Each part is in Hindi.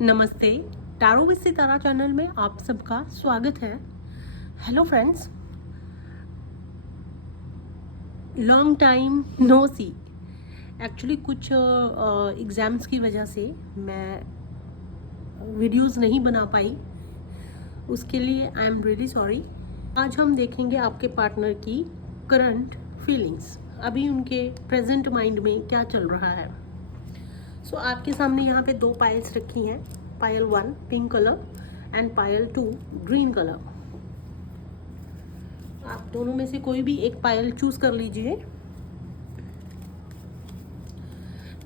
नमस्ते। टारो विद सितारा चैनल में आप सबका स्वागत है। Hello friends, long time no see. Actually कुछ एग्ज़ाम्स की वजह से मैं वीडियोस नहीं बना पाई, उसके लिए आई एम रियली सॉरी। आज हम देखेंगे आपके पार्टनर की करंट फीलिंग्स, अभी उनके प्रेजेंट माइंड में क्या चल रहा है। सो आपके सामने यहाँ पे दो पायल्स रखी हैं, पायल 1 pink colour and Payal 2 green colour. आप दोनों में से कोई भी एक पायल चूज कर लीजिए।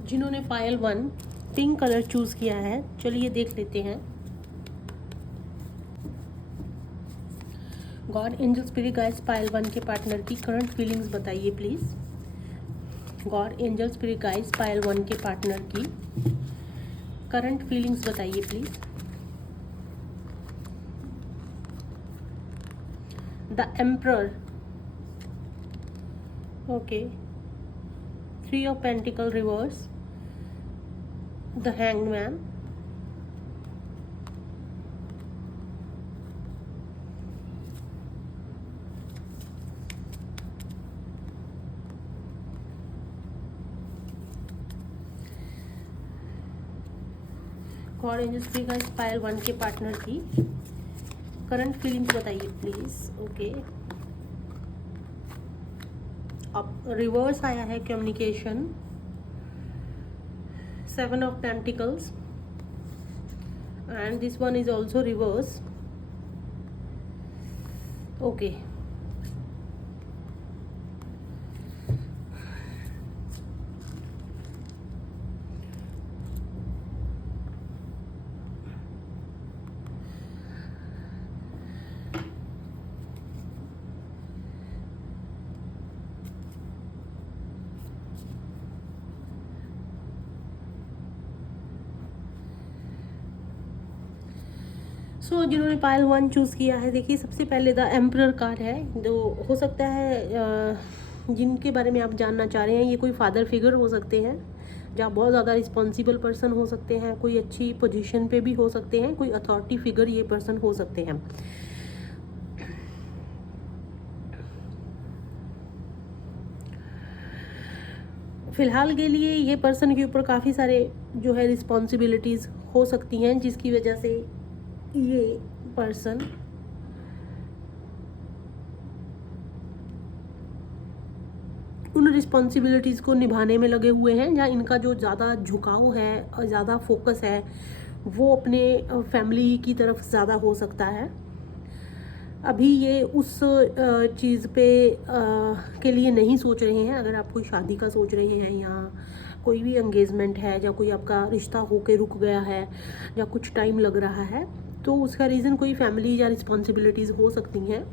जिन्होंने पायल 1 पिंक कलर चूज किया है, चलिए देख लेते हैं। God angel spirit guides, Payal 1 के पार्टनर की करंट फीलिंग्स बताइए please. God angel spirit guides, Payal 1 के पार्टनर की करंट फीलिंग्स बताइए please. The emperor, okay, 3 of pentacles reverse, the hanged man, God angel spirit guides, Payal 1 के पार्टनर की करंट फीलिंग्स बताइए प्लीज। ओके, अब रिवर्स आया है communication, 7 of Pentacles, and this one is also reverse. Okay, सो जिन्होंने पायल 1 चूज़ किया है, देखिए सबसे पहले द एम्परर कार्ड है। जो हो सकता है जिनके बारे में आप जानना चाह रहे हैं, ये कोई फादर फिगर हो सकते हैं, जहाँ बहुत ज़्यादा रिस्पॉन्सिबल पर्सन हो सकते हैं, कोई अच्छी पोजीशन पे भी हो सकते हैं, कोई अथॉरिटी फिगर ये पर्सन हो सकते हैं। फ़िलहाल के लिए ये पर्सन के ऊपर काफ़ी सारे जो है रिस्पॉन्सिबिलिटीज़ हो सकती हैं, जिसकी वजह से ये पर्सन उन रिस्पॉन्सिबिलिटीज़ को निभाने में लगे हुए हैं, जहाँ इनका जो ज़्यादा झुकाव है और ज़्यादा फोकस है वो अपने फैमिली की तरफ ज़्यादा हो सकता है। अभी ये उस चीज़ पे के लिए नहीं सोच रहे हैं। अगर आप कोई शादी का सोच रहे हैं या कोई भी एंगेजमेंट है, या कोई आपका रिश्ता होके रुक गया है, या कुछ टाइम लग रहा है, तो उसका रीज़न कोई फैमिली या रिस्पॉन्सिबिलिटीज़ हो सकती हैं।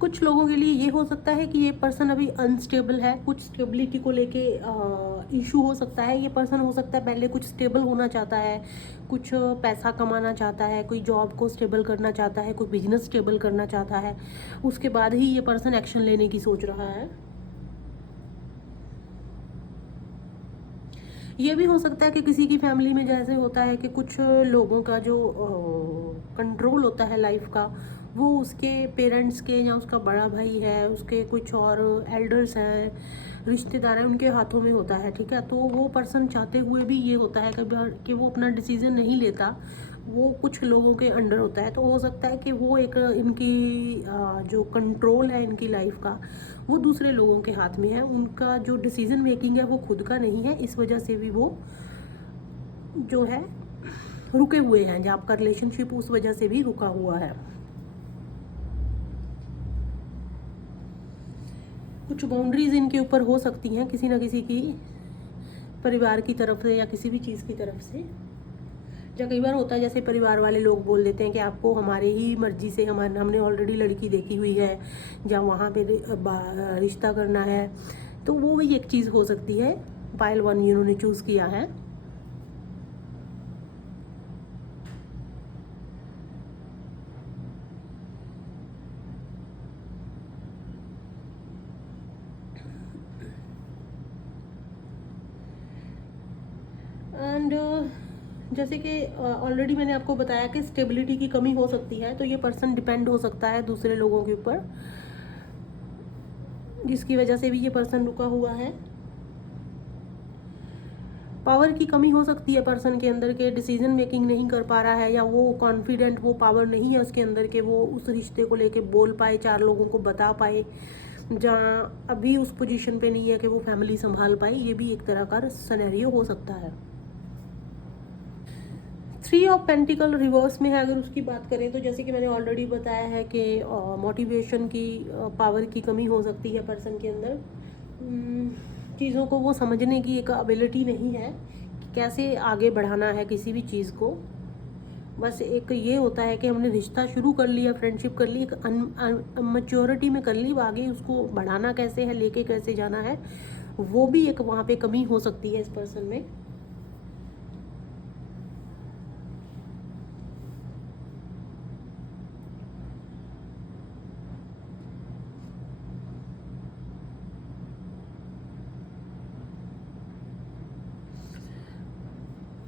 कुछ लोगों के लिए ये हो सकता है कि ये पर्सन अभी अनस्टेबल है, कुछ स्टेबिलिटी को लेके इशू हो सकता है। ये पर्सन हो सकता है पहले कुछ स्टेबल होना चाहता है, कुछ पैसा कमाना चाहता है, कोई जॉब को स्टेबल करना चाहता है, कोई बिजनेस स्टेबल करना चाहता है, उसके बाद ही ये पर्सन एक्शन लेने की सोच रहा है। ये भी हो सकता है कि किसी की फैमिली में जैसे होता है कि कुछ लोगों का जो कंट्रोल होता है लाइफ का, वो उसके पेरेंट्स के या उसका बड़ा भाई है, उसके कुछ और एल्डर्स हैं, रिश्तेदार हैं, उनके हाथों में होता है। ठीक है, तो वो पर्सन चाहते हुए भी ये होता है कि वो अपना डिसीजन नहीं लेता, वो कुछ लोगों के अंडर होता है। तो हो सकता है कि वो एक इनकी जो कंट्रोल है इनकी लाइफ का, वो दूसरे लोगों के हाथ में है। उनका जो डिसीजन मेकिंग है वो खुद का नहीं है, इस वजह से भी वो जो है रुके हुए हैं, जहाँ आपका रिलेशनशिप उस वजह से भी रुका हुआ है। कुछ बाउंड्रीज इनके ऊपर हो सकती हैं किसी ना किसी की, परिवार की तरफ से या किसी भी चीज़ की तरफ से। या कई बार होता है जैसे परिवार वाले लोग बोल देते हैं कि आपको हमारे ही मर्जी से, हमने ऑलरेडी लड़की देखी हुई है, या वहाँ पे रिश्ता करना है, तो वो भी एक चीज़ हो सकती है। पायल 1 इन्होंने चूज़ किया है। एंड जैसे कि ऑलरेडी मैंने आपको बताया कि स्टेबिलिटी की कमी हो सकती है, तो ये पर्सन डिपेंड हो सकता है दूसरे लोगों के ऊपर, जिसकी वजह से भी ये पर्सन रुका हुआ है। पावर की कमी हो सकती है पर्सन के अंदर के, डिसीजन मेकिंग नहीं कर पा रहा है, या वो कॉन्फिडेंट, वो पावर नहीं है उसके अंदर के वो उस रिश्ते को लेके बोल पाए, चार लोगों को बता पाए, जहाँ अभी उस पोजीशन पे नहीं है कि वो फैमिली संभाल पाए। ये भी एक तरह का सिनेरियो हो सकता है। 3 ऑफ पेंटिकल रिवर्स में है अगर उसकी बात करें तो, जैसे कि मैंने ऑलरेडी बताया है कि मोटिवेशन की, पावर की कमी हो सकती है पर्सन के अंदर। चीज़ों को वो समझने की एक एबिलिटी नहीं है कि कैसे आगे बढ़ाना है किसी भी चीज़ को। बस एक ये होता है कि हमने रिश्ता शुरू कर लिया, फ्रेंडशिप कर ली, एक मैच्योरिटी में कर ली, आगे उसको बढ़ाना कैसे है, लेके कैसे जाना है, वो भी एक वहाँ पे कमी हो सकती है इस पर्सन में।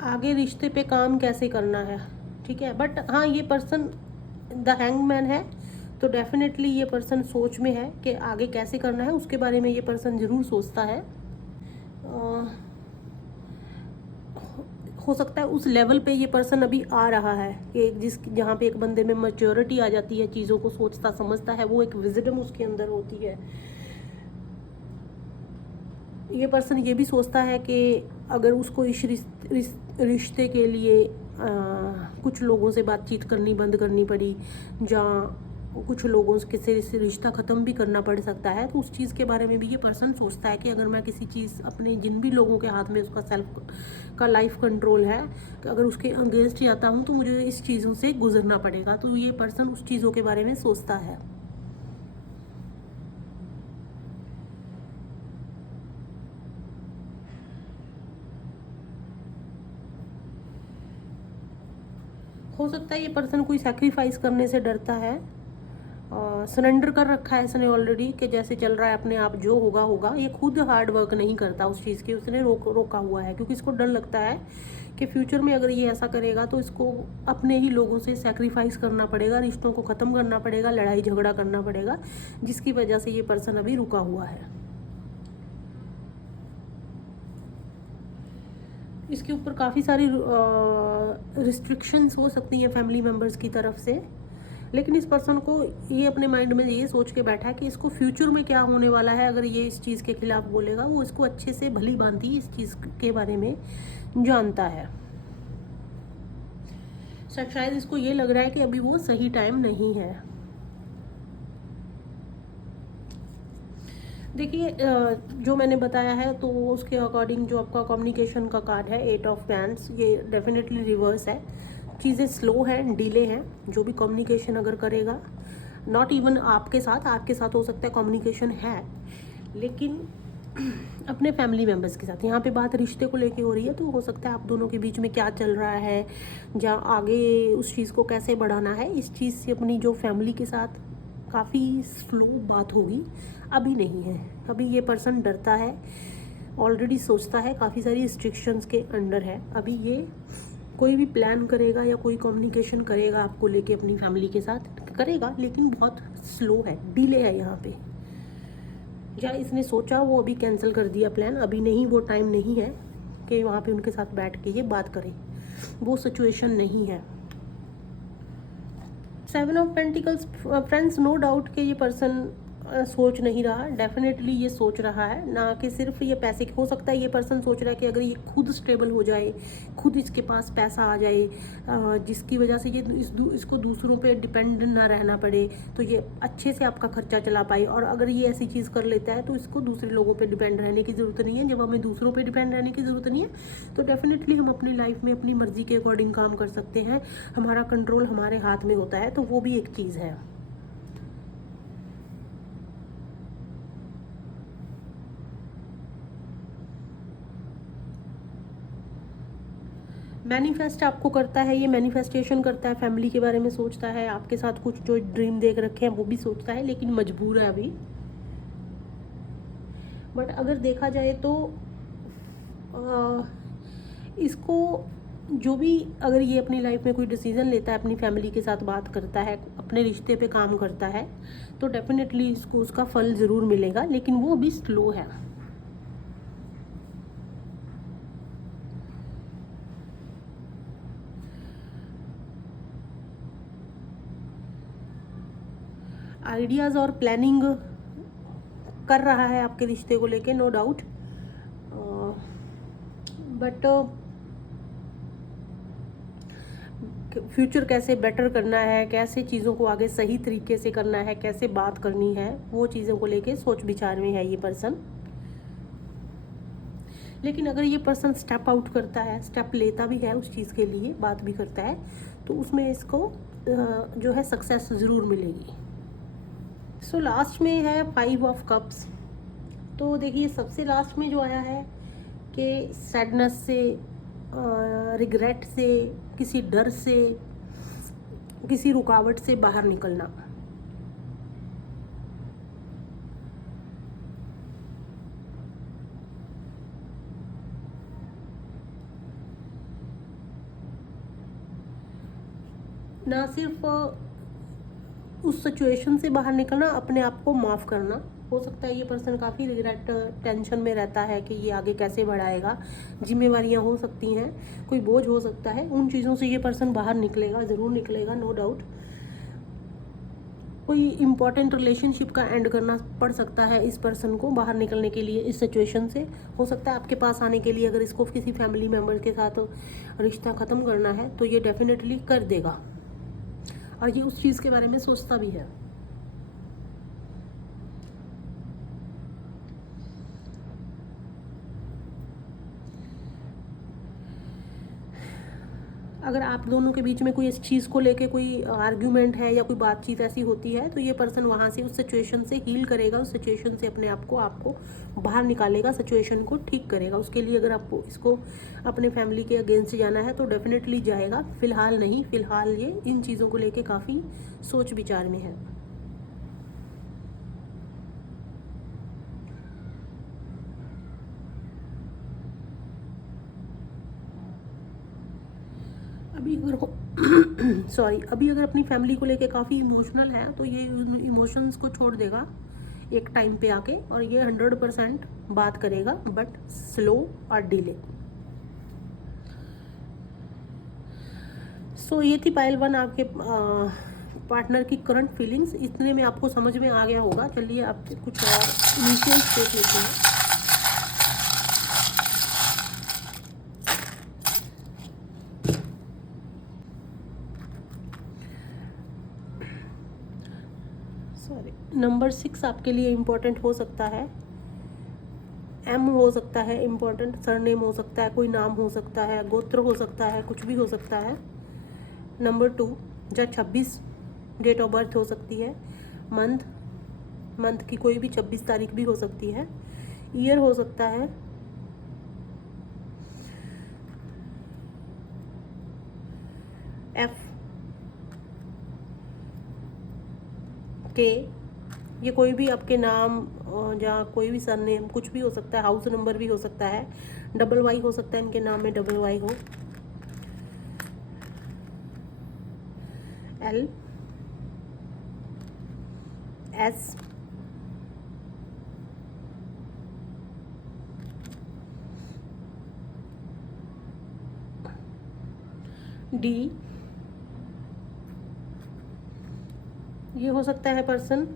आगे रिश्ते पे काम कैसे करना है, ठीक है। बट हाँ, ये पर्सन द हैंगमैन है, तो डेफिनेटली ये पर्सन सोच में है कि आगे कैसे करना है, उसके बारे में ये पर्सन ज़रूर सोचता है। हो सकता है उस लेवल पे ये पर्सन अभी आ रहा है कि जहाँ पे एक बंदे में मैच्योरिटी आ जाती है, चीज़ों को सोचता समझता है, वो एक विजडम उसके अंदर होती है। ये पर्सन ये भी सोचता है कि अगर उसको इस रिश्ते के लिए कुछ लोगों से बातचीत करनी बंद करनी पड़ी, जहाँ कुछ लोगों से रिश्ता ख़त्म भी करना पड़ सकता है, तो उस चीज़ के बारे में भी ये पर्सन सोचता है कि अगर मैं किसी चीज़ अपने, जिन भी लोगों के हाथ में उसका सेल्फ का लाइफ कंट्रोल है, कि अगर उसके अगेंस्ट जाता हूँ तो मुझे इस चीज़ों से गुजरना पड़ेगा, तो ये पर्सन उस चीज़ों के बारे में सोचता है। हो सकता है ये पर्सन कोई सैक्रिफाइस करने से डरता है, सरेंडर कर रखा है इसने ऑलरेडी कि जैसे चल रहा है अपने आप, जो होगा होगा। ये खुद हार्ड वर्क नहीं करता उस चीज़ की, उसने रोका हुआ है, क्योंकि इसको डर लगता है कि फ्यूचर में अगर ये ऐसा करेगा तो इसको अपने ही लोगों से सैक्रिफाइस करना पड़ेगा, रिश्तों को ख़त्म करना पड़ेगा, लड़ाई झगड़ा करना पड़ेगा, जिसकी वजह से ये पर्सन अभी रुका हुआ है। इसके ऊपर काफ़ी सारी रिस्ट्रिक्शंस हो सकती हैं फैमिली मेम्बर्स की तरफ से, लेकिन इस पर्सन को ये अपने माइंड में ये सोच के बैठा है कि इसको फ्यूचर में क्या होने वाला है, अगर ये इस चीज़ के खिलाफ बोलेगा, वो इसको अच्छे से भली भांति इस चीज़ के बारे में जानता है। शायद इसको ये लग रहा है कि अभी वो सही टाइम नहीं है। देखिए, जो मैंने बताया है तो उसके अकॉर्डिंग जो आपका कम्युनिकेशन का कार्ड है 8 ऑफ वैंड्स, ये डेफिनेटली रिवर्स है। चीज़ें स्लो हैं, डिले हैं, जो भी कम्युनिकेशन अगर करेगा, नॉट इवन आपके साथ हो सकता है कम्युनिकेशन है, लेकिन अपने फैमिली मेम्बर्स के साथ। यहाँ पे बात रिश्ते को लेके हो रही है, तो हो सकता है आप दोनों के बीच में क्या चल रहा है, या आगे उस चीज़ को कैसे बढ़ाना है, इस चीज़ से अपनी जो फैमिली के साथ काफ़ी स्लो बात होगी, अभी नहीं है। अभी ये पर्सन डरता है, ऑलरेडी सोचता है, काफ़ी सारी रिस्ट्रिक्शंस के अंडर है। अभी ये कोई भी प्लान करेगा या कोई कम्युनिकेशन करेगा आपको लेके अपनी फैमिली के साथ करेगा, लेकिन बहुत स्लो है, डिले है यहाँ पे। या इसने सोचा, वो अभी कैंसिल कर दिया प्लान, अभी नहीं, वो टाइम नहीं है कि वहाँ पे उनके साथ बैठ के ये बात करें, वो सिचुएशन नहीं है। 7 of pentacles, friends, no doubt कि ये पर्सन सोच नहीं रहा, डेफिनेटली ये सोच रहा है, ना कि सिर्फ ये पैसे। हो सकता है ये पर्सन सोच रहा है कि अगर ये खुद स्टेबल हो जाए, खुद इसके पास पैसा आ जाए, जिसकी वजह से ये इसको दूसरों पे डिपेंड ना रहना पड़े, तो ये अच्छे से आपका खर्चा चला पाए। और अगर ये ऐसी चीज़ कर लेता है तो इसको दूसरे लोगों पे डिपेंड रहने की ज़रूरत नहीं है। जब हमें दूसरों पे डिपेंड रहने की ज़रूरत नहीं है, तो डेफिनेटली हम अपनी लाइफ में अपनी मर्ज़ी के अकॉर्डिंग काम कर सकते हैं, हमारा कंट्रोल हमारे हाथ में होता है, तो वो भी एक चीज़ है। मैनिफेस्ट आपको करता है, ये मैनिफेस्टेशन करता है, फैमिली के बारे में सोचता है, आपके साथ कुछ जो ड्रीम देख रखे हैं वो भी सोचता है, लेकिन मजबूर है अभी। बट अगर देखा जाए तो इसको जो भी अगर ये अपनी लाइफ में कोई डिसीजन लेता है, अपनी फैमिली के साथ बात करता है, अपने रिश्ते पे काम करता है, तो डेफिनेटली इसको उसका फल ज़रूर मिलेगा, लेकिन वो अभी स्लो है। आइडियाज़ और प्लानिंग कर रहा है आपके रिश्ते को लेके, नो डाउट, बट फ्यूचर कैसे बेटर करना है, कैसे चीज़ों को आगे सही तरीके से करना है, कैसे बात करनी है, वो चीज़ों को लेके सोच विचार में है ये पर्सन। लेकिन अगर ये पर्सन स्टेप आउट करता है, स्टेप लेता भी है उस चीज़ के लिए, बात भी करता है, तो उसमें इसको जो है सक्सेस ज़रूर मिलेगी। सो लास्ट में है 5 ऑफ कप्स। तो देखिए सबसे लास्ट में जो आया है कि सैडनेस से, रिग्रेट से, किसी डर से, किसी रुकावट से बाहर निकलना। ना सिर्फ उस सिचुएशन से बाहर निकलना, अपने आप को माफ़ करना। हो सकता है ये पर्सन काफ़ी रिग्रेट, टेंशन में रहता है कि ये आगे कैसे बढ़ाएगा, जिम्मेवारियां हो सकती हैं, कोई बोझ हो सकता है, उन चीज़ों से ये पर्सन बाहर निकलेगा, ज़रूर निकलेगा, नो डाउट। कोई इम्पॉर्टेंट रिलेशनशिप का एंड करना पड़ सकता है इस पर्सन को बाहर निकलने के लिए, इस सिचुएशन से। हो सकता है आपके पास आने के लिए, अगर इसको किसी फैमिली मेम्बर के साथ रिश्ता ख़त्म करना है तो ये डेफिनेटली कर देगा, और ये उस चीज़ के बारे में सोचता भी है। अगर आप दोनों के बीच में कोई इस चीज़ को लेके कोई आर्ग्यूमेंट है या कोई बातचीत ऐसी होती है, तो ये पर्सन वहाँ से उस सिचुएशन से हील करेगा, उस सिचुएशन से अपने आप को आपको बाहर निकालेगा, सिचुएशन को ठीक करेगा। उसके लिए अगर आपको इसको अपने फैमिली के अगेंस्ट जाना है तो डेफिनेटली जाएगा, फ़िलहाल नहीं। फ़िलहाल ये इन चीज़ों को लेके काफ़ी सोच विचार में है। अभी अगर सॉरी, अभी अगर अपनी फैमिली को लेके काफ़ी इमोशनल है, तो ये इमोशंस को छोड़ देगा एक टाइम पे आके, और ये 100% बात करेगा, बट स्लो और डिले। सो ये थी पाइल 1 आपके पार्टनर की करंट फीलिंग्स। इतने में आपको समझ में आ गया होगा। चलिए आप कुछ और इनिशियल स्टेप लेते हैं। सॉरी, नंबर 6 आपके लिए इम्पोर्टेंट हो सकता है। एम हो सकता है इम्पोर्टेंट, सरनेम हो सकता है, कोई नाम हो सकता है, गोत्र हो सकता है, कुछ भी हो सकता है। नंबर 2 या 26 डेट ऑफ बर्थ हो सकती है। मंथ की कोई भी 26 तारीख भी हो सकती है। ईयर हो सकता है एफ के, ये कोई भी आपके नाम या कोई भी सरनेम, कुछ भी हो सकता है। हाउस नंबर भी हो सकता है। डबल वाई हो सकता है, इनके नाम में डबल वाई हो। एल एस डी, ये हो सकता है पर्सन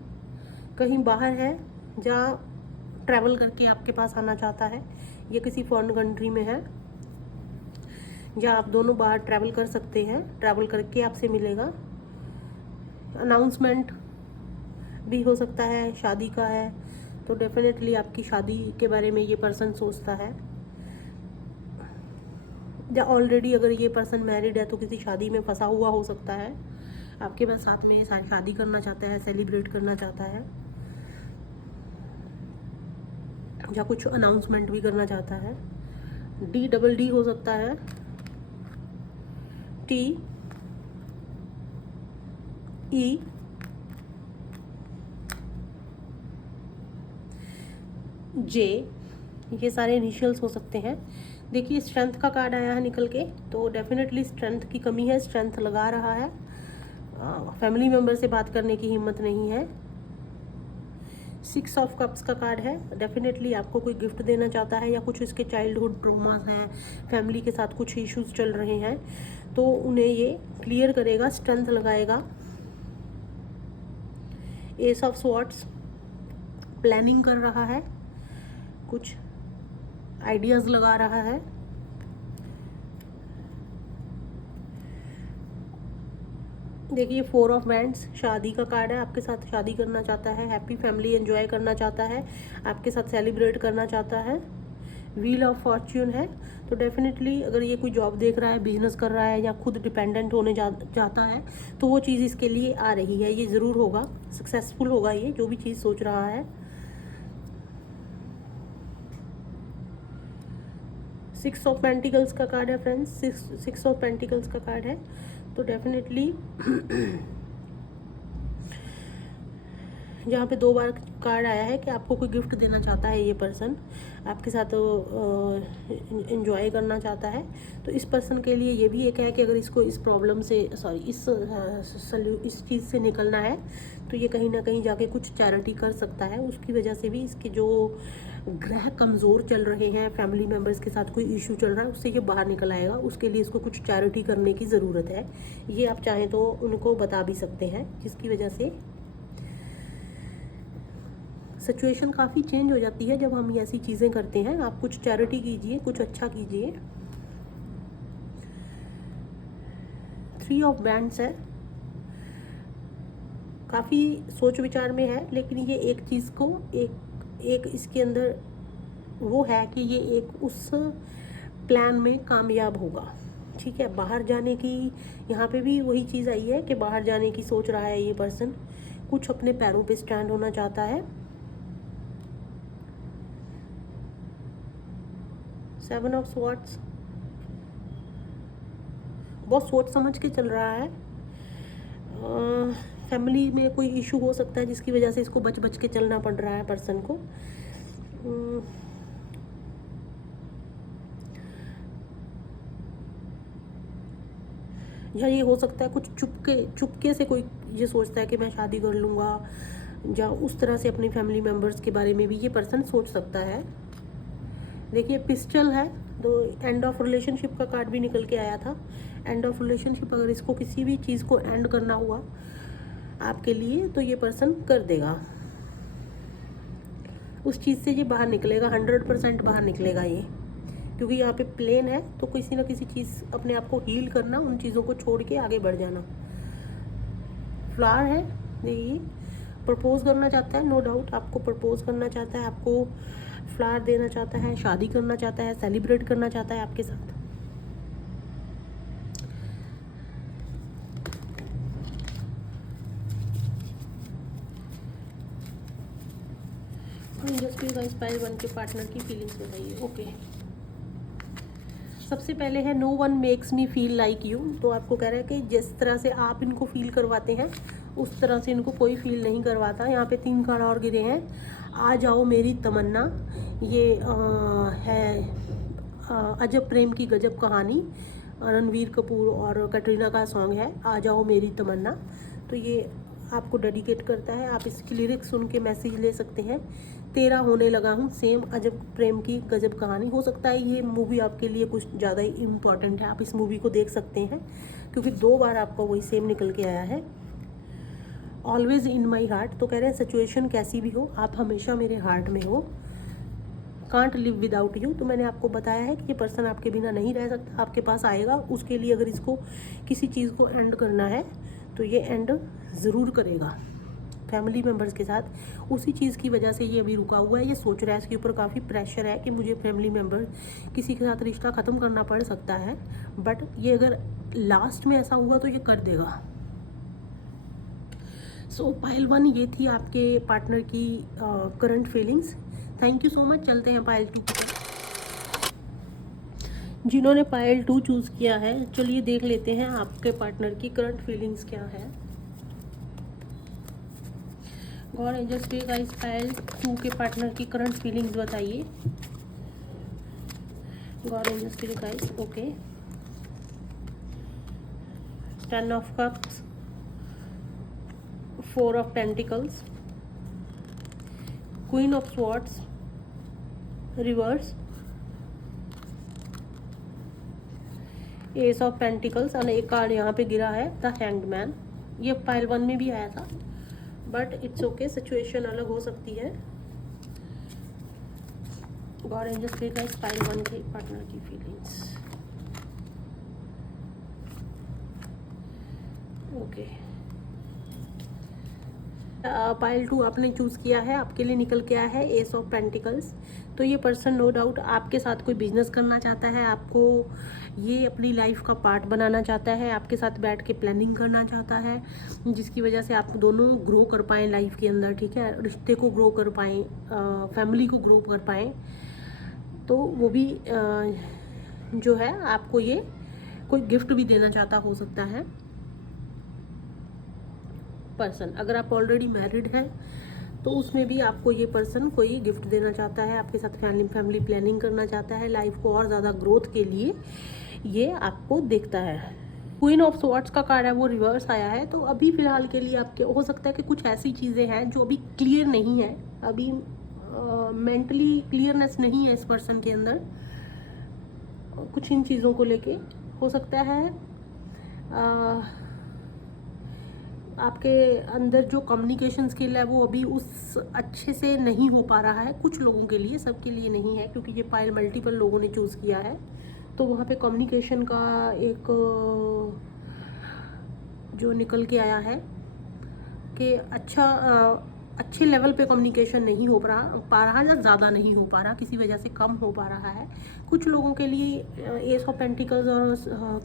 कहीं बाहर है, जहाँ ट्रैवल करके आपके पास आना चाहता है। ये किसी फॉरेन कंट्री में है, जहाँ आप दोनों बाहर ट्रैवल कर सकते हैं, ट्रैवल करके आपसे मिलेगा। अनाउंसमेंट भी हो सकता है, शादी का है तो डेफिनेटली आपकी शादी के बारे में ये पर्सन सोचता है। या ऑलरेडी अगर ये पर्सन मैरिड है तो किसी शादी में फंसा हुआ हो सकता है, आपके पास साथ में शादी करना चाहता है, सेलिब्रेट करना चाहता है, या कुछ अनाउंसमेंट भी करना चाहता है। डी डबल डी हो सकता है। टी ई जे, ये सारे इनिशियल्स हो सकते हैं। देखिए स्ट्रेंथ का कार्ड आया है निकल के, तो डेफिनेटली स्ट्रेंथ की कमी है, स्ट्रेंथ लगा रहा है, फैमिली मेम्बर से बात करने की हिम्मत नहीं है। 6 ऑफ कप्स का कार्ड है, डेफिनेटली आपको कोई गिफ्ट देना चाहता है या कुछ इसके चाइल्डहुड ट्रॉमास हैं, फैमिली के साथ कुछ इश्यूज चल रहे हैं, तो उन्हें ये क्लियर करेगा, स्ट्रेंथ लगाएगा। एस ऑफ स्वॉर्ड्स, प्लानिंग कर रहा है, कुछ आइडियाज़ लगा रहा है। देखिए 4 ऑफ वैंड्स, शादी का कार्ड है, आपके साथ शादी करना चाहता है, हैप्पी फैमिली एंजॉय करना चाहता है, आपके साथ सेलिब्रेट करना चाहता है। व्हील ऑफ फॉर्च्यून है, तो डेफिनेटली अगर ये कोई जॉब देख रहा है, बिजनेस कर रहा है या खुद डिपेंडेंट होने चाहता है, तो वो चीज़ इसके लिए आ रही है, ये ज़रूर होगा, सक्सेसफुल होगा ये जो भी चीज़ सोच रहा है। 6 ऑफ पेंटिकल्स का कार्ड है फ्रेंड्स, 6 ऑफ पेंटिकल्स का कार्ड है, तो डेफिनेटली जहाँ पे 2 बार कार्ड आया है कि आपको कोई गिफ्ट देना चाहता है, ये पर्सन आपके साथ एंजॉय करना चाहता है, तो इस पर्सन के लिए ये भी एक है कि अगर इसको इस प्रॉब्लम से इस चीज़ से निकलना है, तो ये कहीं ना कहीं जाके कुछ चैरिटी कर सकता है। उसकी वजह से भी इसके जो ग्रह कमज़ोर चल रहे हैं, फैमिली मेम्बर्स के साथ कोई इशू चल रहा है, उससे ये बाहर निकल आएगा। उसके लिए इसको कुछ चैरिटी करने की ज़रूरत है, ये आप चाहें तो उनको बता भी सकते हैं, जिसकी वजह से सिचुएशन काफ़ी चेंज हो जाती है जब हम ऐसी चीज़ें करते हैं। आप कुछ चैरिटी कीजिए, कुछ अच्छा कीजिए। 3 ऑफ बैंड्स है, काफ़ी सोच विचार में है, लेकिन ये एक चीज़ को एक इसके अंदर वो है कि ये एक उस प्लान में कामयाब होगा। ठीक है, बाहर जाने की यहाँ पे भी वही चीज़ आई है कि बाहर जाने की सोच रहा है ये पर्सन, कुछ अपने पैरों पे स्टैंड होना चाहता है। 7 ऑफ स्वॉर्ड्स, बहुत सोच समझ के चल रहा है। फैमिली में कोई इशू हो सकता है जिसकी वजह से इसको बच के चलना पड़ रहा है पर्सन को। या ये हो सकता है कुछ चुपके से कोई ये सोचता है कि मैं शादी कर लूँगा, या उस तरह से अपनी फैमिली मेम्बर्स के बारे में भी ये पर्सन सोच सकता है। देखिए पिस्टल है, तो एंड ऑफ रिलेशनशिप का कार्ड भी निकल के आया था। एंड ऑफ रिलेशनशिप, अगर इसको किसी भी चीज़ को एंड करना हुआ आपके लिए, तो ये पर्सन कर देगा, उस चीज़ से ये बाहर निकलेगा, 100% बाहर निकलेगा ये, क्योंकि यहाँ पे प्लेन है, तो किसी ना किसी चीज़ अपने आप को हील करना, उन चीज़ों को छोड़ के आगे बढ़ जाना। फ्लावर है, देखिए प्रपोज करना चाहता है, नो डाउट आपको प्रपोज करना चाहता है, आपको फ्लावर देना चाहता है, शादी करना चाहता है, सेलिब्रेट करना चाहता है आपके साथ। जस्ट यू गाइस पाइल 1 के पार्टनर की फीलिंग्स बताइए। ओके, सबसे पहले है no one makes me feel like you, तो आपको कह रहा है कि जिस तरह से आप इनको फील करवाते हैं उस तरह से इनको कोई फील नहीं करवाता। यहाँ पे 3 कार्ड और गिरे हैं। आ जाओ मेरी तमन्ना, ये है अजब प्रेम की गजब कहानी, रणवीर कपूर और कटरीना का सॉन्ग है आ जाओ मेरी तमन्ना, तो ये आपको डेडिकेट करता है। आप इसकी लिरिक्स सुन के मैसेज ले सकते हैं। तेरा होने लगा हूँ, सेम अजब प्रेम की गजब कहानी। हो सकता है ये मूवी आपके लिए कुछ ज़्यादा ही इम्पॉर्टेंट है, आप इस मूवी को देख सकते हैं, क्योंकि 2 बार आपका वही सेम निकल के आया है। ऑलवेज इन माई हार्ट, तो कह रहे हैं सिचुएशन कैसी भी हो आप हमेशा मेरे हार्ट में हो। कांट लिव विदाउट यू, तो मैंने आपको बताया है कि ये पर्सन आपके बिना नहीं रह सकता, आपके पास आएगा। उसके लिए अगर इसको किसी चीज़ को एंड करना है तो ये एंड ज़रूर करेगा फैमिली मेम्बर्स के साथ। उसी चीज़ की वजह से ये अभी रुका हुआ है, ये सोच रहा है, इसके ऊपर काफ़ी प्रेशर है कि मुझे फैमिली मेम्बर किसी के साथ रिश्ता ख़त्म करना पड़ सकता है, बट ये अगर लास्ट में ऐसा हुआ तो ये कर देगा। सो पायल 1 ये थी आपके पार्टनर की current feelings. Thank you so much. चलते हैं पायल 2 की। जिन्होंने पायल 2 चूज़ किया है, चलिए देख लेते हैं आपके पार्टनर की करंट फीलिंग्स क्या है। गॉड एंजल्स पे गाइस पायल 2 के पार्टनर की करंट फीलिंग्स बताइए। गॉड एंजल्स के लिए guys, okay. 10 of cups, 4 of pentacles, queen of swords reverse, S of pentacles और एक कार्ड यहाँ पे गिरा है द हैंग्ड मैन। ये पाइल 1 में भी आया था, बट इट्स ओके, सिचुएशन अलग हो सकती है। गॉड एंजल्स के गाइस, पाइल 1 के पार्टनर की फीलिंग्स, ओके। पाइल 2 आपने चूज़ किया है, आपके लिए निकल के आया है एस ऑफ पेंटिकल्स। तो ये पर्सन नो डाउट आपके साथ कोई बिजनेस करना चाहता है, आपको ये अपनी लाइफ का पार्ट बनाना चाहता है, आपके साथ बैठ के प्लानिंग करना चाहता है, जिसकी वजह से आप दोनों ग्रो कर पाएँ लाइफ के अंदर, ठीक है, रिश्ते को ग्रो कर पाएँ, फैमिली को ग्रो कर पाएँ। तो वो भी जो है आपको ये कोई गिफ्ट भी देना चाहता हो सकता है पर्सन। अगर आप ऑलरेडी मैरिड हैं तो उसमें भी आपको ये पर्सन कोई गिफ्ट देना चाहता है, आपके साथ फैमिली प्लानिंग करना चाहता है, लाइफ को और ज़्यादा ग्रोथ के लिए ये आपको देखता है। क्वीन ऑफ स्वॉर्ड्स का कार्ड है, वो रिवर्स आया है। तो अभी फ़िलहाल के लिए आपके हो सकता है कि कुछ ऐसी चीज़ें हैं जो अभी क्लियर नहीं है, अभी मेंटली क्लियरनेस नहीं है इस पर्सन के अंदर, कुछ इन चीज़ों को लेके हो सकता है। आपके अंदर जो कम्युनिकेशन स्किल है वो अभी उस अच्छे से नहीं हो पा रहा है, कुछ लोगों के लिए, सबके लिए नहीं है, क्योंकि ये पाइल मल्टीपल लोगों ने चूज़ किया है। तो वहाँ पे कम्युनिकेशन का एक जो निकल के आया है कि अच्छे लेवल पे कम्युनिकेशन नहीं हो पा रहा या ज़्यादा नहीं हो पा रहा, किसी वजह से कम हो पा रहा है। कुछ लोगों के लिए एस ऑफ पेंटिकल्स और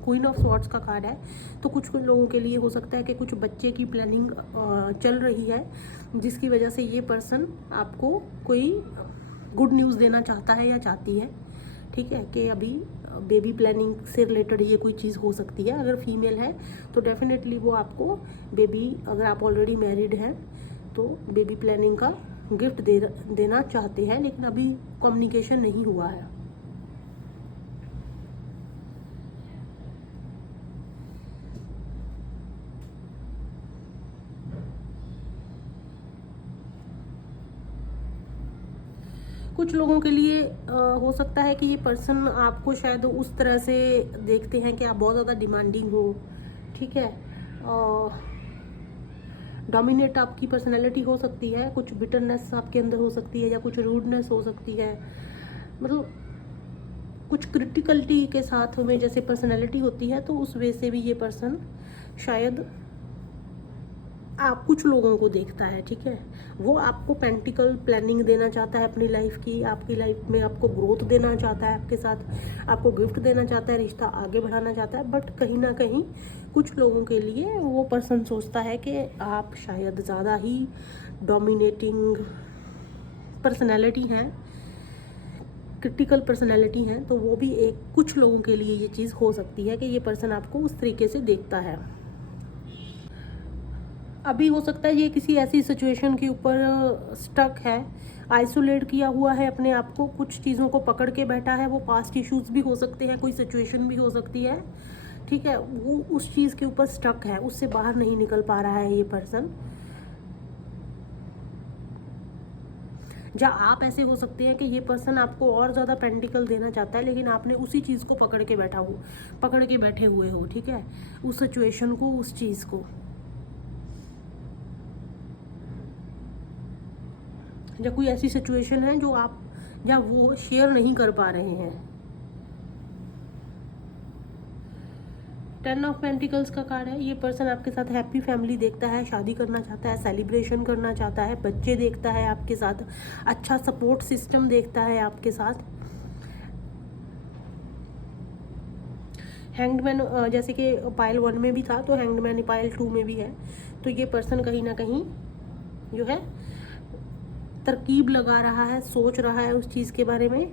क्वीन ऑफ स्वॉर्ड्स का कार्ड है, तो कुछ लोगों के लिए हो सकता है कि कुछ बच्चे की प्लानिंग चल रही है, जिसकी वजह से ये पर्सन आपको कोई गुड न्यूज़ देना चाहता है या चाहती है, ठीक है, कि अभी बेबी प्लानिंग से रिलेटेड ये कोई चीज़ हो सकती है। अगर फीमेल है तो डेफिनेटली वो आपको बेबी, अगर आप ऑलरेडी मैरिड हैं तो बेबी प्लानिंग का गिफ्ट देना चाहते हैं, लेकिन अभी कम्युनिकेशन नहीं हुआ है। कुछ लोगों के लिए हो सकता है कि ये पर्सन आपको शायद उस तरह से देखते हैं कि आप बहुत ज़्यादा डिमांडिंग हो, ठीक है, डोमिनेट आपकी पर्सनैलिटी हो सकती है, कुछ बिटरनेस आपके अंदर हो सकती है, या कुछ रूडनेस हो सकती है, मतलब कुछ क्रिटिकलिटी के साथ में जैसे पर्सनैलिटी होती है, तो उस वे से भी ये पर्सन शायद आप कुछ लोगों को देखता है, ठीक है। वो आपको पेंटिकल प्लानिंग देना चाहता है अपनी लाइफ की, आपकी लाइफ में आपको ग्रोथ देना चाहता है, आपके साथ आपको गिफ्ट देना चाहता है, रिश्ता आगे बढ़ाना चाहता है। बट कहीं ना कहीं कुछ लोगों के लिए वो पर्सन सोचता है कि आप शायद ज़्यादा ही डोमिनेटिंग पर्सनैलिटी हैं, क्रिटिकल पर्सनैलिटी हैं, तो वो भी एक कुछ लोगों के लिए ये चीज़ हो सकती है कि ये पर्सन आपको उस तरीके से देखता है। अभी हो सकता है ये किसी ऐसी सिचुएशन के ऊपर स्टक है, आइसोलेट किया हुआ है अपने आप को, कुछ चीज़ों को पकड़ के बैठा है। वो पास्ट इश्यूज भी हो सकते हैं, कोई सिचुएशन भी हो सकती है, ठीक है, वो उस चीज़ के ऊपर स्टक है, उससे बाहर नहीं निकल पा रहा है ये पर्सन। जहाँ आप ऐसे हो सकते हैं कि ये पर्सन आपको और ज़्यादा पेंटिकल देना चाहता है, लेकिन आपने उसी चीज़ को पकड़ के बैठे हुए हो, ठीक है, उस सिचुएशन को, उस चीज़ को। या कोई ऐसी सिचुएशन है जो आप या वो शेयर नहीं कर पा रहे हैं। 10 ऑफ पेंटिकल्स का कार्ड है। ये पर्सन आपके साथ हैप्पी फैमिली देखता है, शादी करना चाहता है, सेलिब्रेशन करना चाहता है, बच्चे देखता है आपके साथ, अच्छा सपोर्ट सिस्टम देखता है आपके साथ। हैंग्डमैन जैसे कि पाइल 1 में भी था, तो हैंग्डमैन पाइल 2 में भी है। तो ये पर्सन कहीं ना कहीं जो है तरकीब लगा रहा है, सोच रहा है उस चीज़ के बारे में,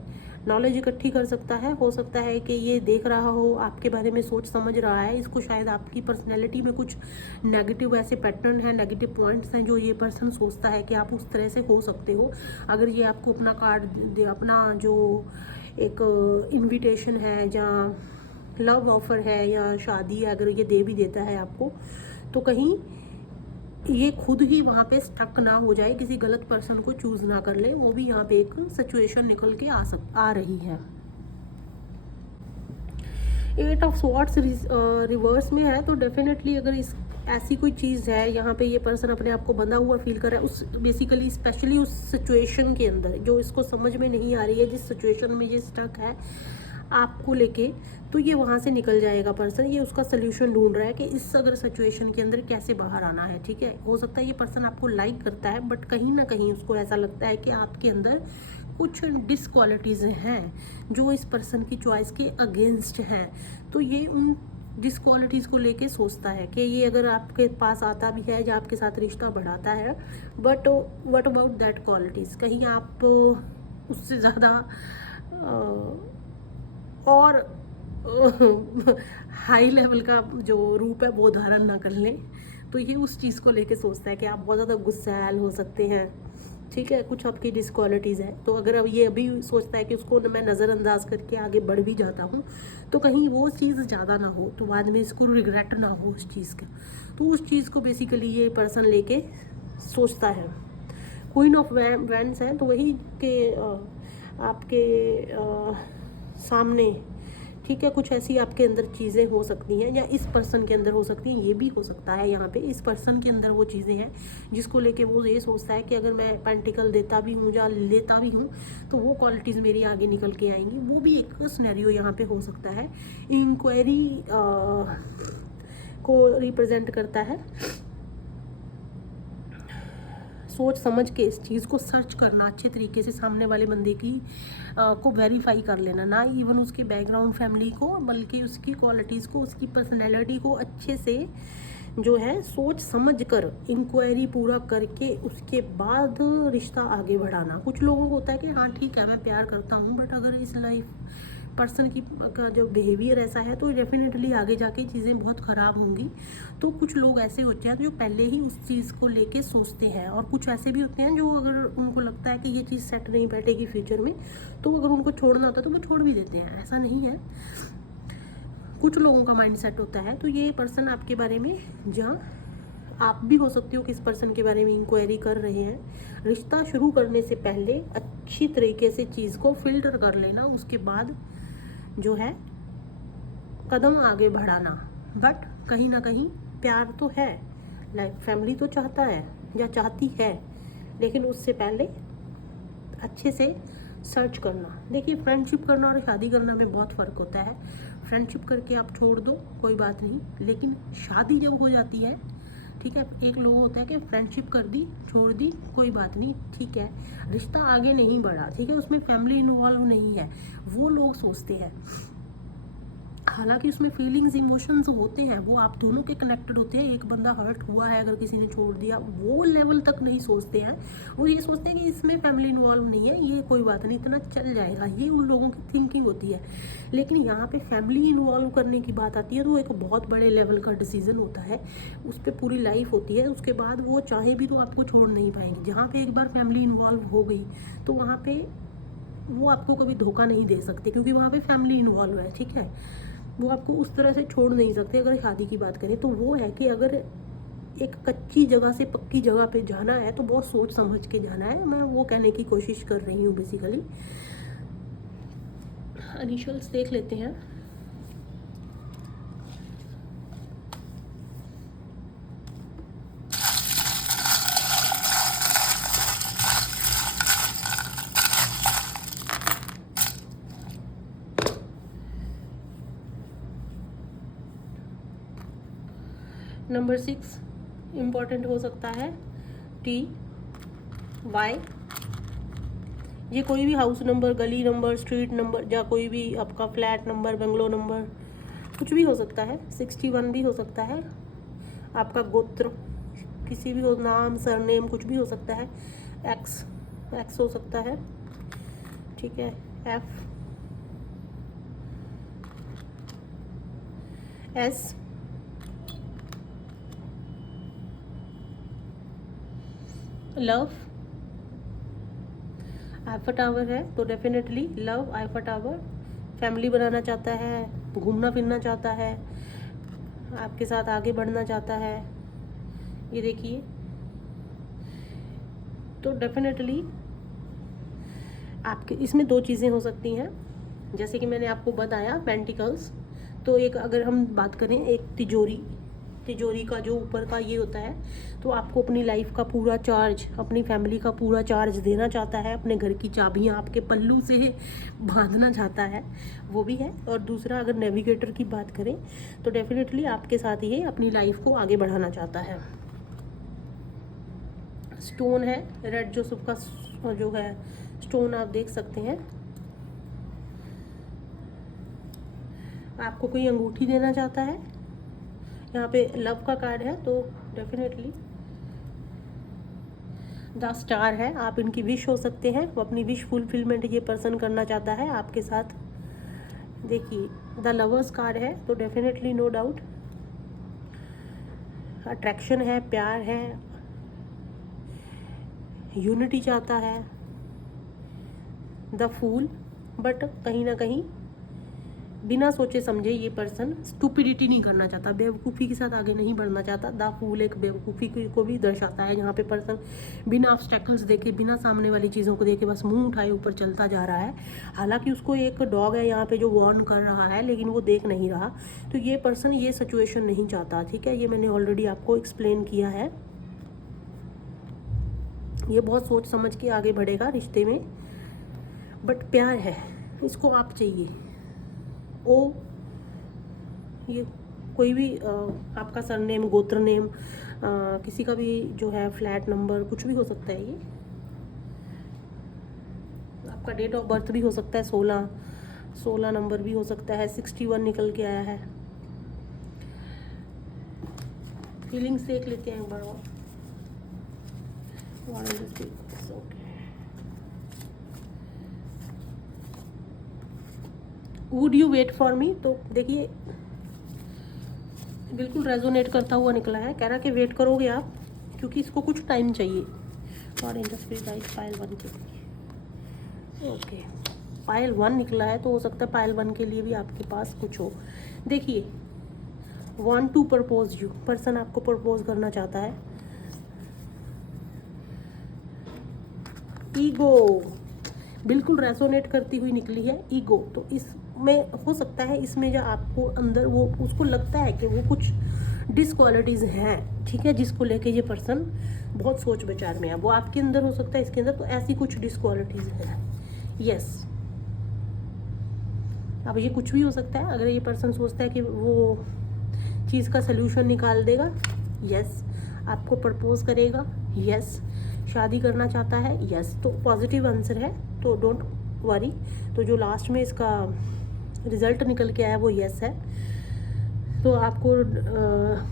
नॉलेज इकट्ठी कर सकता है। हो सकता है कि ये देख रहा हो, आपके बारे में सोच समझ रहा है, इसको शायद आपकी पर्सनैलिटी में कुछ नेगेटिव ऐसे पैटर्न हैं, नेगेटिव पॉइंट्स हैं जो ये पर्सन सोचता है कि आप उस तरह से हो सकते हो। अगर ये आपको अपना कार्ड दे, अपना जो एक इनविटेशन है या लव ऑफर है या शादी है, अगर ये दे भी देता है आपको, तो कहीं ये खुद ही वहाँ पे स्टक ना हो जाए, किसी गलत पर्सन को चूज़ ना कर ले। वो भी यहाँ पे एक सिचुएशन निकल के आ रही है। 8 ऑफ स्वॉर्ड्स रिवर्स में है, तो डेफिनेटली अगर इस ऐसी कोई चीज़ है यहाँ पे, ये पर्सन अपने आप को बंधा हुआ फील कर रहा है उस बेसिकली स्पेशली उस सिचुएशन के अंदर जो इसको समझ में नहीं आ रही है, जिस सिचुएशन में ये स्टक है आपको लेके, तो ये वहाँ से निकल जाएगा पर्सन। ये उसका सोल्यूशन ढूंढ रहा है कि इस अगर सिचुएशन के अंदर कैसे बाहर आना है। ठीक है, हो सकता है ये पर्सन आपको लाइक करता है, बट कहीं ना कहीं उसको ऐसा लगता है कि आपके अंदर कुछ डिसक्वालिटीज़ हैं जो इस पर्सन की चॉइस के अगेंस्ट हैं। तो ये उन डिसक्वालिटीज़ को लेके सोचता है कि ये अगर आपके पास आता भी है या आपके साथ रिश्ता बढ़ाता है, but what about that qualities, कहीं आप उससे ज़्यादा और हाई लेवल का जो रूप है वो धारण ना कर लें। तो ये उस चीज़ को लेके सोचता है कि आप बहुत ज़्यादा गुस्सैल हो सकते हैं। ठीक है, कुछ आपकी डिसक्वालिटीज़ है, तो अगर अब ये अभी सोचता है कि उसको मैं नज़रअंदाज करके आगे बढ़ भी जाता हूँ तो कहीं वो चीज़ ज़्यादा ना हो, तो बाद में इसको रिग्रेट ना हो उस चीज़ का। तो उस चीज़ को बेसिकली ये पर्सन लेके सोचता है। क्वीन ऑफ वैंड्स है, तो वही के आपके सामने, ठीक है, कुछ ऐसी आपके अंदर चीज़ें हो सकती हैं या इस पर्सन के अंदर हो सकती हैं। ये भी हो सकता है यहाँ पे इस पर्सन के अंदर वो चीज़ें हैं जिसको लेके वो ये सोचता है कि अगर मैं पेंटिकल देता भी हूँ या लेता भी हूँ तो वो क्वालिटीज़ मेरी आगे निकल के आएंगी। वो भी एक सिनेरियो यहाँ पे हो सकता है। इंक्वायरी को रिप्रेजेंट करता है। सोच समझ के इस चीज़ को सर्च करना, अच्छे तरीके से सामने वाले बंदे की को वेरीफाई कर लेना, ना इवन उसके बैकग्राउंड फैमिली को, बल्कि उसकी क्वालिटीज़ को, उसकी पर्सनैलिटी को अच्छे से जो है सोच समझ कर इंक्वायरी पूरा करके उसके बाद रिश्ता आगे बढ़ाना। कुछ लोगों को होता है कि हाँ ठीक है मैं प्यार करता हूँ, बट अगर इस लाइफ पर्सन की का जो बिहेवियर ऐसा है तो डेफिनेटली आगे जाके चीज़ें बहुत ख़राब होंगी। तो कुछ लोग ऐसे होते हैं जो पहले ही उस चीज़ को लेके सोचते हैं, और कुछ ऐसे भी होते हैं जो अगर उनको लगता है कि ये चीज़ सेट नहीं बैठेगी फ्यूचर में, तो अगर उनको छोड़ना होता है तो वो छोड़ भी देते हैं। ऐसा नहीं है, कुछ लोगों का माइंड सेट होता है। तो ये पर्सन आपके बारे में, जहाँ आप भी हो सकते हो कि इस पर्सन के बारे में इंक्वायरी कर रहे हैं, रिश्ता शुरू करने से पहले अच्छी तरीके से चीज़ को फिल्टर कर लेना, उसके बाद जो है कदम आगे बढ़ाना। बट कहीं ना कहीं प्यार तो है, लाइक फैमिली तो चाहता है या चाहती है, लेकिन उससे पहले अच्छे से सर्च करना। देखिए, फ्रेंडशिप करना और शादी करना में बहुत फ़र्क होता है। फ्रेंडशिप करके आप छोड़ दो कोई बात नहीं, लेकिन शादी जब हो जाती है, ठीक है, एक लोग होता है कि फ्रेंडशिप कर दी छोड़ दी कोई बात नहीं, ठीक है, रिश्ता आगे नहीं बढ़ा, ठीक है, उसमें फैमिली इन्वॉल्व नहीं है, वो लोग सोचते हैं। हालांकि उसमें फीलिंग्स इमोशंस होते हैं, वो आप दोनों के कनेक्टेड होते हैं। एक बंदा हर्ट हुआ है अगर किसी ने छोड़ दिया, वो लेवल तक नहीं सोचते हैं। वो ये सोचते हैं कि इसमें फैमिली इन्वॉल्व नहीं है, ये कोई बात नहीं, इतना चल जाएगा, ये उन लोगों की थिंकिंग होती है। लेकिन यहाँ पे फैमिली इन्वॉल्व करने की बात आती है तो एक बहुत बड़े लेवल का डिसीजन होता है, उस पर पूरी लाइफ होती है। उसके बाद वो चाहे भी तो आपको छोड़ नहीं पाएंगे। जहाँ पे एक बार फैमिली इन्वॉल्व हो गई तो वहाँ पे वो आपको कभी धोखा नहीं दे सकते, क्योंकि वहाँ पे फैमिली इन्वॉल्व है, ठीक है। वो आपको उस तरह से छोड़ नहीं सकते। अगर शादी की बात करें तो वो है कि अगर एक कच्ची जगह से पक्की जगह पे जाना है तो बहुत सोच समझ के जाना है। मैं वो कहने की कोशिश कर रही हूँ बेसिकली। इनिशियल्स देख लेते हैं। नंबर 6 इम्पॉर्टेंट हो सकता है, TY। ये कोई भी हाउस नंबर, गली नंबर, स्ट्रीट नंबर, या कोई भी आपका फ्लैट नंबर, बंगलो नंबर, कुछ भी हो सकता है। 61 भी हो सकता है। आपका गोत्र, किसी भी हो, नाम, सरनेम, कुछ भी हो सकता है। X हो सकता है, ठीक है, F, S, love, Eiffel tower है तो definitely love, Eiffel tower, family बनाना चाहता है, घूमना फिरना चाहता है, आपके साथ आगे बढ़ना चाहता है। ये देखिए, तो डेफिनेटली आपके इसमें दो चीज़ें हो सकती हैं, जैसे कि मैंने आपको बताया पेंटिकल्स। तो एक अगर हम बात करें, एक तिजोरी का जो ऊपर का ये होता है, तो आपको अपनी लाइफ का पूरा चार्ज, अपनी फैमिली का पूरा चार्ज देना चाहता है, अपने घर की चाबियां आपके पल्लू से बांधना चाहता है, वो भी है। और दूसरा अगर नेविगेटर की बात करें तो डेफिनेटली आपके साथ ये अपनी लाइफ को आगे बढ़ाना चाहता है। स्टोन है रेड जोसेफ का जो है स्टोन, आप देख सकते हैं। आपको कोई अंगूठी देना चाहता है, यहाँ पे लव का कार्ड है तो डेफिनेटली द स्टार है। आप इनकी विश हो सकते हैं, वो अपनी विश फुलफिलमेंट ये पर्सन करना चाहता है आपके साथ। देखिए द लवर्स कार्ड है तो डेफिनेटली नो डाउट अट्रैक्शन है, प्यार है, यूनिटी चाहता है। द फूल, बट कहीं ना कहीं बिना सोचे समझे ये पर्सन स्टूपिडिटी नहीं करना चाहता, बेवकूफ़ी के साथ आगे नहीं बढ़ना चाहता। द फूल एक बेवकूफ़ी को भी दर्शाता है, जहाँ पे पर्सन बिना ऑब्स्टेकल्स देखे, बिना सामने वाली चीज़ों को देखे बस मुंह उठाए ऊपर चलता जा रहा है। हालांकि उसको एक डॉग है यहाँ पे जो वार्न कर रहा है, लेकिन वो देख नहीं रहा। तो ये पर्सन ये सिचुएशन नहीं चाहता, ठीक है, ये मैंने ऑलरेडी आपको एक्सप्लेन किया है। ये बहुत सोच समझ के आगे बढ़ेगा रिश्ते में, बट प्यार है, इसको आप चाहिए। ओ, ये कोई भी आपका सरनेम, गोत्र नेम, किसी का भी जो है फ्लैट नंबर, कुछ भी हो सकता है। ये आपका डेट ऑफ बर्थ भी हो सकता है, 16 नंबर भी हो सकता है, 61 निकल के आया है। फीलिंग्स देख लेते हैं एक बार और। Would you wait for me, तो देखिए बिल्कुल रेजोनेट करता हुआ निकला है, कह रहा कि वेट करोगे आप, क्योंकि इसको कुछ टाइम चाहिए। और इंडस्ट्री राइट पाइल 1 के लिए, ओके पाइल 1 निकला है, तो हो सकता है पाइल 1 के लिए भी आपके पास कुछ हो। देखिए want to propose you, person आपको प्रपोज करना चाहता है। ईगो बिल्कुल रेजोनेट करती हुई निकली है, ईगो। तो इसमें हो सकता है, इसमें जो आपको अंदर वो उसको लगता है कि वो कुछ डिसक्वालिटीज़ हैं, ठीक है, जिसको लेके ये पर्सन बहुत सोच विचार में है। वो आपके अंदर हो सकता है, इसके अंदर, तो ऐसी कुछ डिसक्वालिटीज़ हैं। यस, अब ये कुछ भी हो सकता है। अगर ये पर्सन सोचता है कि वो चीज़ का सल्यूशन निकाल देगा, यस, आपको प्रपोज करेगा, यस, शादी करना चाहता है, यस, तो पॉजिटिव आंसर है, तो डोंट वरी। तो जो लास्ट में इसका रिजल्ट निकल के आया वो यस है। तो आपको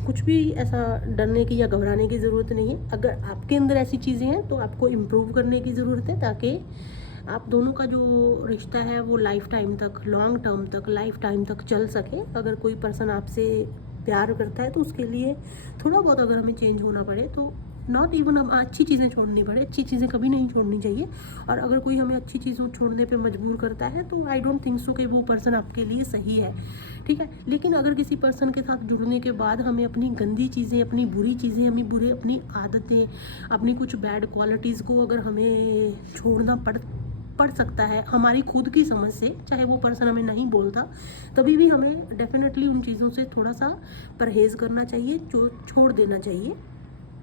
कुछ भी ऐसा डरने की या घबराने की ज़रूरत नहीं है। अगर आपके अंदर ऐसी चीज़ें हैं तो आपको इम्प्रूव करने की ज़रूरत है, ताकि आप दोनों का जो रिश्ता है वो लाइफ टाइम तक, लॉन्ग टर्म तक, लाइफ टाइम तक चल सके। अगर कोई पर्सन आपसे प्यार करता है तो उसके लिए थोड़ा बहुत अगर हमें चेंज होना पड़े, तो नॉट इवन हम अच्छी चीज़ें छोड़नी पड़े, अच्छी चीज़ें कभी नहीं छोड़नी चाहिए। और अगर कोई हमें अच्छी चीज़ों छोड़ने पे मजबूर करता है तो आई डोंट थिंक सो कि वो पर्सन आपके लिए सही है, ठीक है। लेकिन अगर किसी पर्सन के साथ जुड़ने के बाद हमें अपनी गंदी चीज़ें, अपनी बुरी चीज़ें, अपनी आदतें, अपनी कुछ बैड क्वालिटीज़ को अगर हमें छोड़ना पड़ सकता है हमारी खुद की समझ से, चाहे वो पर्सन हमें नहीं बोलता, तभी भी हमें डेफिनेटली उन चीज़ों से थोड़ा सा परहेज़ करना चाहिए, जो छोड़ देना चाहिए,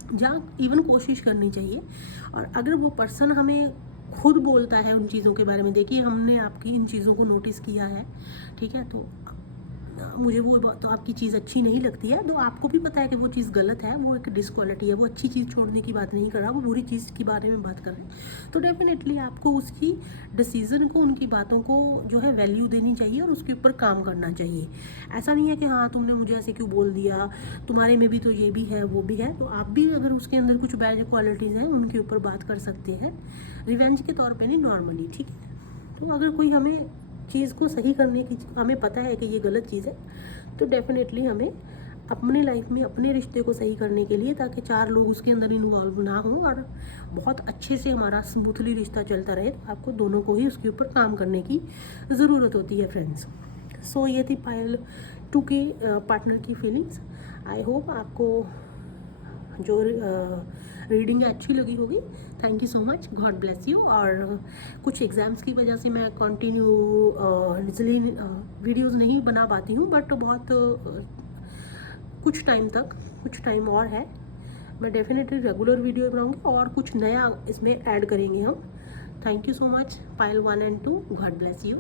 जहाँ इवन कोशिश करनी चाहिए। और अगर वो पर्सन हमें खुद बोलता है उन चीज़ों के बारे में, देखिए हमने आपकी इन चीज़ों को नोटिस किया है, ठीक है, तो मुझे वो तो आपकी चीज़ अच्छी नहीं लगती है, तो आपको भी पता है कि वो चीज़ गलत है, वो एक डिसक्वालिटी है, वो अच्छी चीज़ छोड़ने की बात नहीं कर रहा, वो बुरी चीज़ के बारे में बात कर रहे हैं। तो डेफिनेटली आपको उसकी डिसीज़न को, उनकी बातों को जो है वैल्यू देनी चाहिए और उसके ऊपर काम करना चाहिए। ऐसा नहीं है कि हाँ तुमने मुझे ऐसे क्यों बोल दिया, तुम्हारे में भी तो ये भी है, वो भी है। तो आप भी अगर उसके अंदर कुछ बैड क्वालिटीज़ हैं उनके ऊपर बात कर सकते हैं, रिवेंज के तौर पर नहीं, नॉर्मली, ठीक है। तो अगर कोई हमें चीज़ को सही करने की, हमें पता है कि ये गलत चीज़ है, तो डेफिनेटली हमें अपने लाइफ में अपने रिश्ते को सही करने के लिए, ताकि 4 लोग उसके अंदर इन्वॉल्व ना हों और बहुत अच्छे से हमारा स्मूथली रिश्ता चलता रहे, तो आपको दोनों को ही उसके ऊपर काम करने की ज़रूरत होती है फ्रेंड्स। सो ये थी पायल 2 के पार्टनर की फीलिंग्स। आई होप आपको जो रीडिंग अच्छी लगी होगी। Thank you so much, God bless you. और कुछ एग्ज़ाम्स की वजह से मैं कंटिन्यूसली वीडियोस नहीं बना पाती हूँ, बट बहुत कुछ टाइम और है, मैं डेफिनेटली रेगुलर वीडियो बनाऊँगी और कुछ नया इसमें ऐड करेंगे हम। Thank you so much Payal 1 and 2, God bless you.